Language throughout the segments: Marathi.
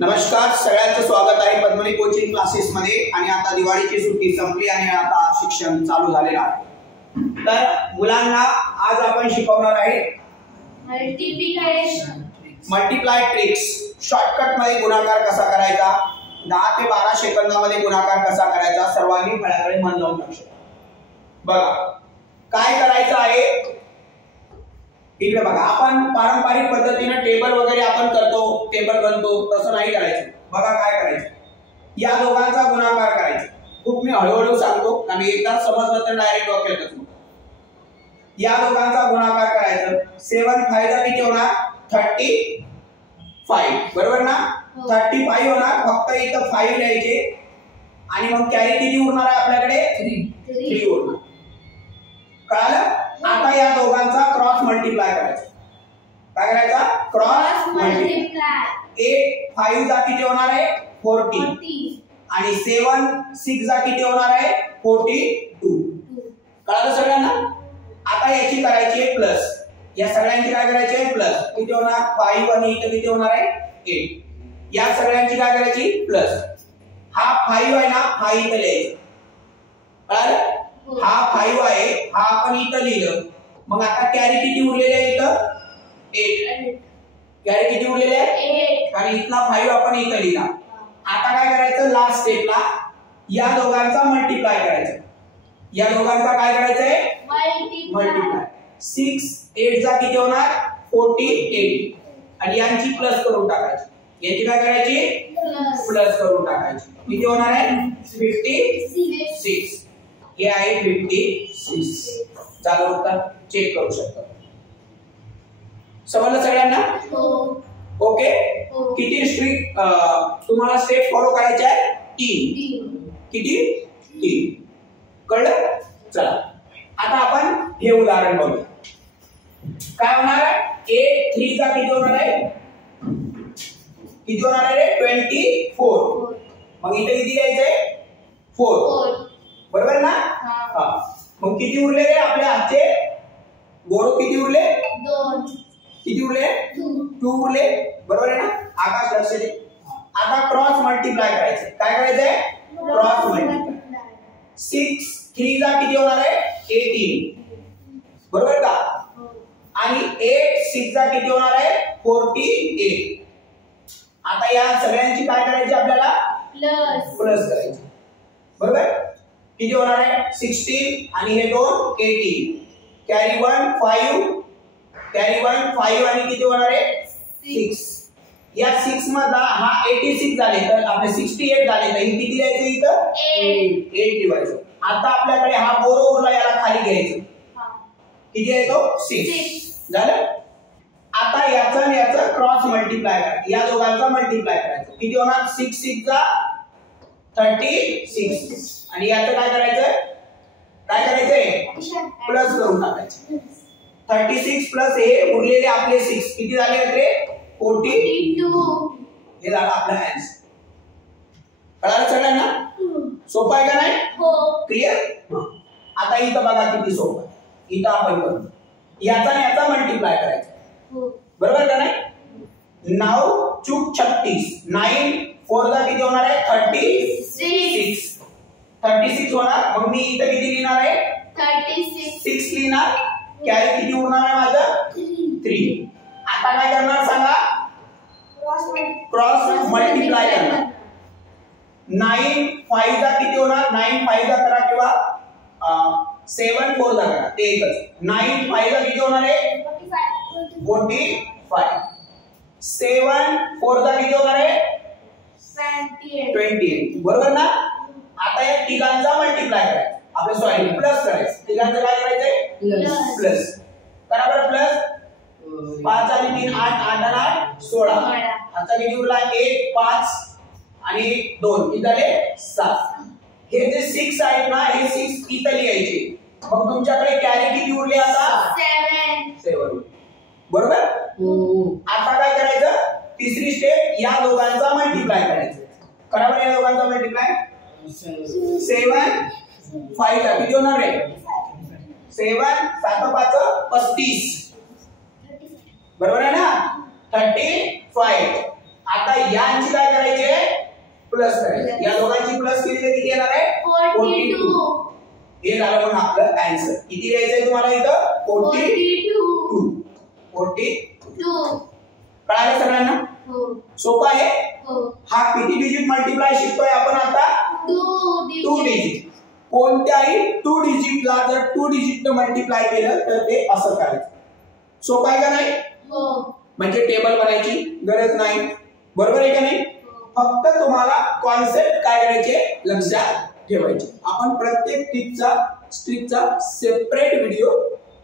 नमस्कार, सगळ्यांचं स्वागत आहे पद्मनी कोचिंग क्लासेस मध्ये। आणि आता दिवाळीची सुट्टी संपली आणि आता शिक्षण चालू झालेलं आहे। तर मुलांना आज आपण शिकवणार आहे मल्टिप्लाय ट्रिक्स। शॉर्टकट मध्ये गुणाकार कसा करायचा, 10 ते 12 सेकंदामध्ये गुणाकार कसा करायचा, सर्वांनी फळ्याकडे मन लावून लक्ष द्या। बघा काय करायचं आहे, इकडे बघा। आपण पारंपरिक पद्धतीने टेबल वगैरे आपण करतो, टेबल बनतो, तसं नाही करायचं। बघा काय करायचं, या दोघांचा गुणाकार करायचा। खूप मी हळूहळू सांगतो आणि एकदा समजलं तर डायरेक्ट डोक्यात येतो। या दोघांचा गुणाकार करायचा। 7 5 चा किती होणार, 35, बरोबर ना। 35 होणार, फक्त इथं 5 लिहायचे आणि मग कॅरी किती उरणार आहे आपल्याकडे, 3 उरणार। कळालं। आता या दोघांचा क्रॉस मल्टिप्लाय करायचा। काय करायचा, क्रॉस मल्टिप्लाय। 8 5 चा किती होणार आहे, 40 आणि 7 6 चा किती होणार आहे, 42। कळालं सगळ्यांना। आता याची करायची आहे प्लस, या सगळ्यांची काय करायची आहे प्लस। किती होणार, 5 आणि इथे किती होणार आहे 8। या सगळ्यांची काय करायची प्लस। हा 5 आहे ना, हा इथे लिहायचा। कळालं। हा 5 आहे, हा आपण इथं लिहिलं। मग आता कॅरी किती उरलेले आहे इथं, 8। कॅरी किती उरलेले आहे 8 आणि इथला 5 आपण इथं लिहिला। आता काय करायचं, लास्ट स्टेपला या दोघांचा मल्टिप्लाय करायचा। या दोघांचा काय करायचंय, मल्टिप्लाय। 6 8 चा किती होणार, 48 आणि यांची प्लस करून टाकायची। याची काय करायची, प्लस करून टाकायची। किती होणार आहे, 56। हे आहे 56। चालू उत्तर चेक करू शकता। समजलं सगळ्यांना, ओके। किती स्ट्रिक तुम्हाला स्टेप फॉलो करायचे आहे, 3। किती, 3। कळलं। चला आता आपण हे उदाहरण बघूया। काय होणार आहे, 8 3 चा किती होणार आहे, किती होणार आहे 24। मग इथे किती लिहायचंय, 4, बरोबर ना। हा मग किती उरले आपल्या हातचे गोरो, किती उरले 2, किती उरले 2 उरले, बरोबर आहे ना। आकाश लक्ष दे। आता क्रॉस मल्टिप्लाय करायचं। काय करायचंय, क्रॉस मल्टिप्लाय। 6 3 चा किती होणार आहे 18, बरोबर का। आणि 8 6 चा किती होणार आहे 48। आता या सगळ्यांची काय करायची आपल्याला, प्लस करायची, बरोबर। किती होणार आहे 16 आणि हे 2 18। कॅरी 1 5, कॅरी 1 5 आणि किती होणार आहे 6। या 6 मधला हा 86 झाले तर आपले 68 झाले, तर किती लिहायचं इथं 8 लिहायचं। आता आपल्याकडे हा बोरो उरला, याला खाली घ्यायचं। किती आहे तो 6 झालं। आता याचा आणि याचा क्रॉस मल्टिप्लाय करायचं, या दोघांचा मल्टिप्लाय करायचं। किती होणार, 6 6 चा 36 आणि याचं काय करायचं, काय करायचंय प्लस करून टाकायचं। 36 प्लस हे उरलेले आपले 6 किती झाले रे 42। हे झालं आपला आन्सर। कळालं सगळ्यांना, सोपं आहे का नाही, क्लिअर। आता इथं बघा किती सोपं आहे। इथं आपण करू याचा आणि याचा मल्टिप्लाय करायचा, बरोबर का नाही। 9 चूक 36, 9 4 चा किती होणार आहे 36 होणार। मग मी इथं किती लिहिणार आहे 36 लिहिणार। कॅरी किती उरणार आहे माझं 3। आता काय करणार सांगा, क्रॉस मल्टिप्लाय करणार। 9 5 चा किती होणार, 9 5 चा करा किंवा 7 4 चा करा, ते एकच। 9 5 चा किती होणार आहे 45। 7 4 चा किती होणार आहे 28, बरोबर ना। आता या तिघांचा मल्टिप्लाय करायचा, आपले सॉरी प्लस करायचं। तिघांचं काय करायचंय प्लस, करा बरं प्लस। 5 आणि 3 8, 8 आणि 8 16। आता किती उरला 1 5 आणि 2 किती झाले 7। हे जे 6 आहेत ना, हे 6 इथं लिहायचे। मग तुमच्याकडे कॅरी किती उरले आता 7, बरोबर। आता काय करायचं, तिसरी स्टेप, या दोघांचा मल्टिप्लाय करायचं। करा बरं या दोघांचा मल्टिप्लाय। 7 5 चा किती होणार रे 7 7 5 35, बरोबर आहे ना। 35 आता यांची काय करायचे प्लस करायचे या दोघांची प्लस केली तर किती येणार आहे 42 हे झालं म्हणून आपलं आन्सर किती द्यायचंय तुम्हाला इथं 42 कळालं सगळ्यांना सोपं आहे हा किती डिजिट मल्टिप्लाय शिकतोय आपण आता 2 डिजिट कोणत्याही 2 डिजिटला जर 2 डिजिट ने मल्टिप्लाय केलं तर ते असं करायचं सोपं आहे का नाही म्हणजे टेबल बनायची गरज नाही बरोबर आहे का नाही फक्त तुम्हाला कॉन्सेप्ट काय करायचे लक्षात ठेवायचे आपण प्रत्येक स्ट्रिकचा सेपरेट व्हिडिओ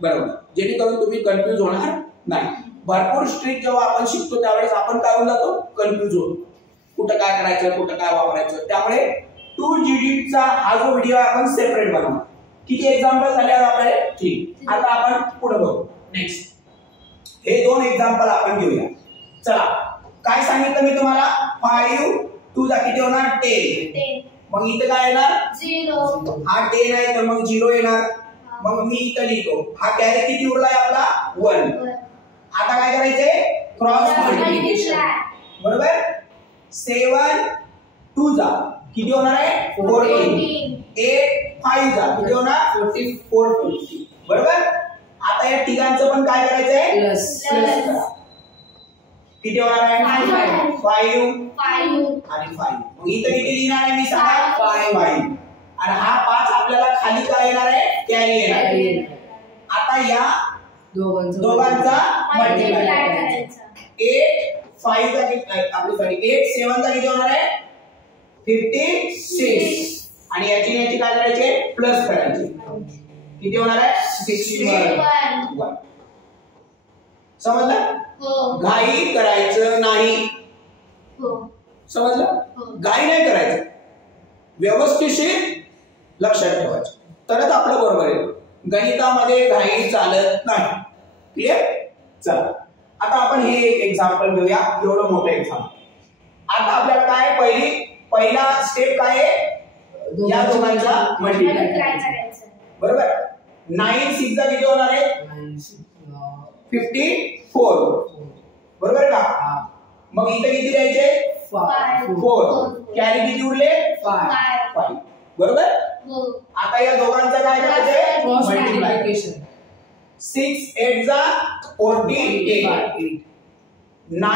बनवणार जेणेकरून तुम्ही कन्फ्यूज होणार नाही भरपूर स्ट्रिक जेव्हा आपण शिकतो त्यावेळेस आपण काय होऊन जातो कन्फ्यूज होतो कुठं काय करायचं कुठं काय वापरायचं त्यामुळे 2 डिजिटचा हा जो व्हिडिओ आपण सेपरेट बनवणार किती एक्झाम्पल झाले आपल्याला ठीक आता आपण पुढे बघू नेक्स्ट हे 2 एक्झाम्पल आपण घेऊया चला काय सांगितलं मी तुम्हाला 5 2 चा किती होणार 10 मग इथे काय येणार 0 हा 10 आहे तर मग 0 येणार मग मी इथे लिहितो हा कॅरी किती उरलाय आपला 1 आता काय करायचंय क्रॉस मल्टिप्लिकेशन बरोबर 7 2 चा किती होणार आहे 14 8 5 चा किती होणार 44 बरोबर आता या तिघांचं पण काय करायचंय प्लस करा किती होणार आहे 5 आणि 5 मग इथे किती लिहिणार आहे मी सांगा 5 आणि हा 5 आपल्याला खाली काय येणार आहे कॅरी येणार आहे आता या दोघांचा मल्टिप्लाय करायचा 8 5 चा किती आपली सॉरी 8 7 चा किती होणार आहे 56 आणि याची काय करायचे प्लस करायचे किती होणार आहे 61 समजलं घाई करायचं नाही समजलं घाई नाही करायचं व्यवस्थित लक्षात ठेवायचं तरच आपलं बरोबर आहे गणितामध्ये घाई चालत नाही क्लिअर चला आता आपण हे एक एक्झाम्पल घेऊया एवढं मोठं एक्झाम्पल आता आपल्याला काय पहिला स्टेप काय आहे या दोघांचा मल्टिप्लाय करायचा बरोबर 9 6 चा किती होणार आहे 54 बरोबर का मग इथे किती द्यायचे 4 कॅरी किती उरले 5 बरोबर आता या दोघांचा काय करायचंय क्रॉस मल्टिप्लिकेशन 6 8 चा 48 9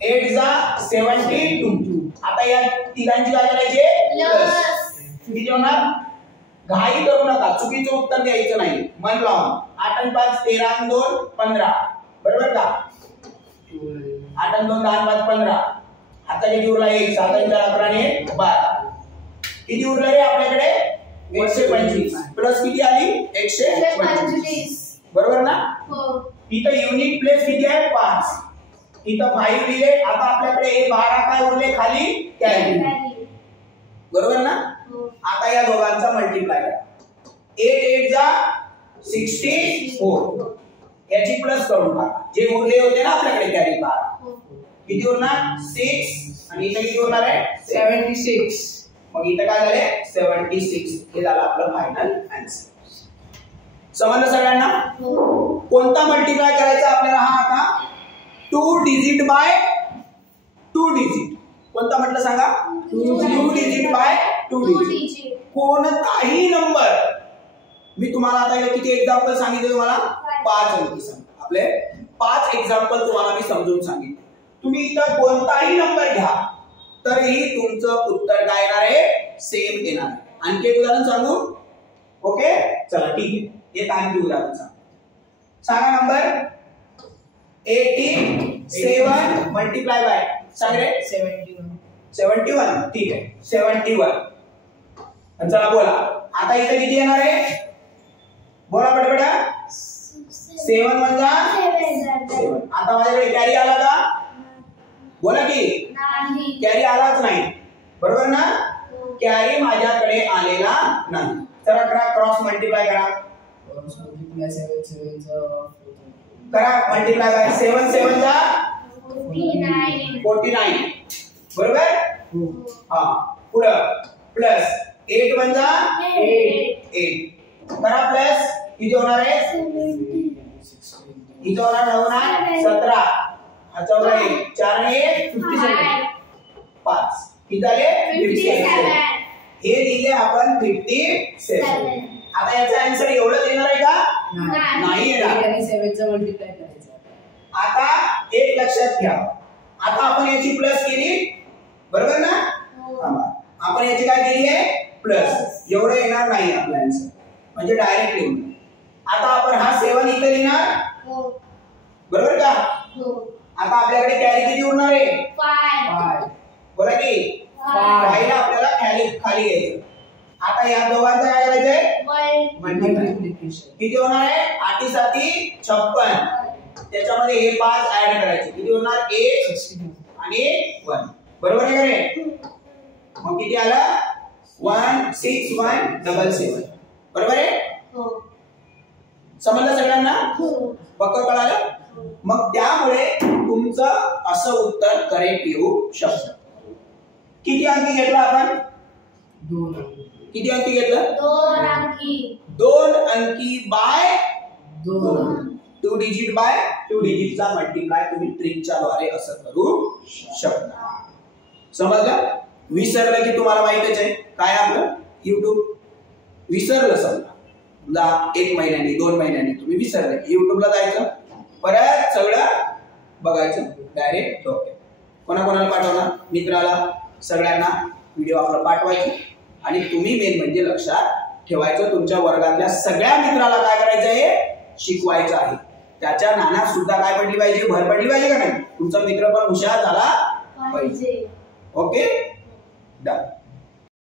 8 चा 72 आता या तिघांची काय करायचे प्लस किती होणार घाई करू नका चुकीचं उत्तर द्यायचं नाही मन लावून 8 आणि 5 13 आणि 2 15 बरोबर का 8 आणि 2 10 आणि 5 15 आता किती उरला 1 7 आणि 4 11 आणि 12 किती उरलं रे आपल्याकडे 125 प्लस किती आली 125 बरोबर ना इथं युनिट प्लेस किती आहे 5 इथं 5 दिले आता आपल्याकडे 12 काय उरले खाली कॅरी बरोबर ना आता या दोघांचा मल्टिप्लाय करा 8 8 चा 64 याची प्लस करून टाका जे उरले होते ना आपल्याकडे कॅरी 12 किती उरणार 6 आणि इथे किती उरणार आहे 76 मग इथे काय झाले 76 हे झालं आपलं फायनल आन्सर समजलं सगळ्यांना कोणता मल्टिप्लाय करायचा आपल्याला हा आता 2 डिजिट बाय 2 डिजिट कोणता म्हटलं सांगा 2 डिजिट बाय 2 डिजिट कोणताही नंबर मी तुम्हाला आता किती एक्झाम्पल सांगितले तुम्हाला 5 अंकी सांगितले आपले 5 एक्झाम्पल तुम्हाला मी समजून सांगितले तुम्ही इथं कोणताही नंबर घ्या तरीही तुमचं उत्तर काय येणार आहे सेम येणार आहे आणखी एक उदाहरण सांगू ओके चला ठीक आहे एक आणखी उदाहरण सांगा नंबर 87 मल्टिप्लाय बाय सांग रे 71 ठीक आहे 71 चला बोला आता इथे किती येणार आहे बोला पटपटा 7 म्हणजे 7 आता माझ्याकडे कॅरी आला का बोला की नाही कॅरी आलाच नाही बरोबर ना कॅरी माझ्याकडे आलेला नाही चला करा क्रॉस मल्टिप्लाय करा क्रॉस मल्टिप्लाय 7 करा मल्टिप्लाय बाय 7 7 चा 49 बरोबर हा पुढे प्लस 8 1 जा 8 करा प्लस किती होणार आहे इथे होणार 17 चौदा 4 आणि 57 5 किती झाले 57 हे दिले आपण 57 आता याचा आन्सर एवढंच येणार आहे का नाही येणार 7 चा मल्टिप्लाय करायचा आता एक लक्षात घ्या आता आपण याची प्लस केली बरोबर ना आपण याची काय केली आहे प्लस एवढं येणार नाही आपला आन्सर म्हणजे डायरेक्ट लिहून आता आपण हा 7 इथे लिहिणार बरोबर का आता आपल्याकडे कॅरी किती उरणार आहे 5 बोला की 5 ला आपल्याला खाली घ्यायचं आता या दोघांचं काय करायचंय मल्टिप्लिकेशन किती होणार आहे 8 7 56 त्याच्यामध्ये हे 5 ऍड करायचे किती होणार 1 आणि 1 बरोबर आहे का रे मग किती आलं 16177 बरोबर आहे समजलं सगळ्यांना पक्क कळालं मग त्यामुळे तुमचं असं उत्तर करेक्ट येऊ शकतं किती अंकी घेतला आपण 2 किती अंकी घेतलं 2 2 अंकी बाय 2 2 डिजिट बाय 2 डिजिटचा मल्टिप्लाय तुम्ही ट्रिकच्या द्वारे असं करू शकता समजलं विसरलं की तुम्हाला माहितच आहे काय आपलं YouTube विसरलं समजा 1 महिन्यानी 2 महिन्यानी तुम्ही विसरले YouTubeला जायचं परत सगळं बघायचं डायरेक्ट ओके कोणाकोणाला पाठवणार मित्राला सगळ्यांना व्हिडिओ आपला पाठवायचे आणि तुम्ही मेन म्हणजे लक्षात ठेवायचं तुमच्या वर्गातल्या सगळ्या मित्राला काय करायचं आहे शिकवायचं आहे त्याच्या नाण्यात सुद्धा काय पडली पाहिजे भर पडली पाहिजे का नाही तुमचा मित्र पण हुशार झाला पाहिजे ओके डन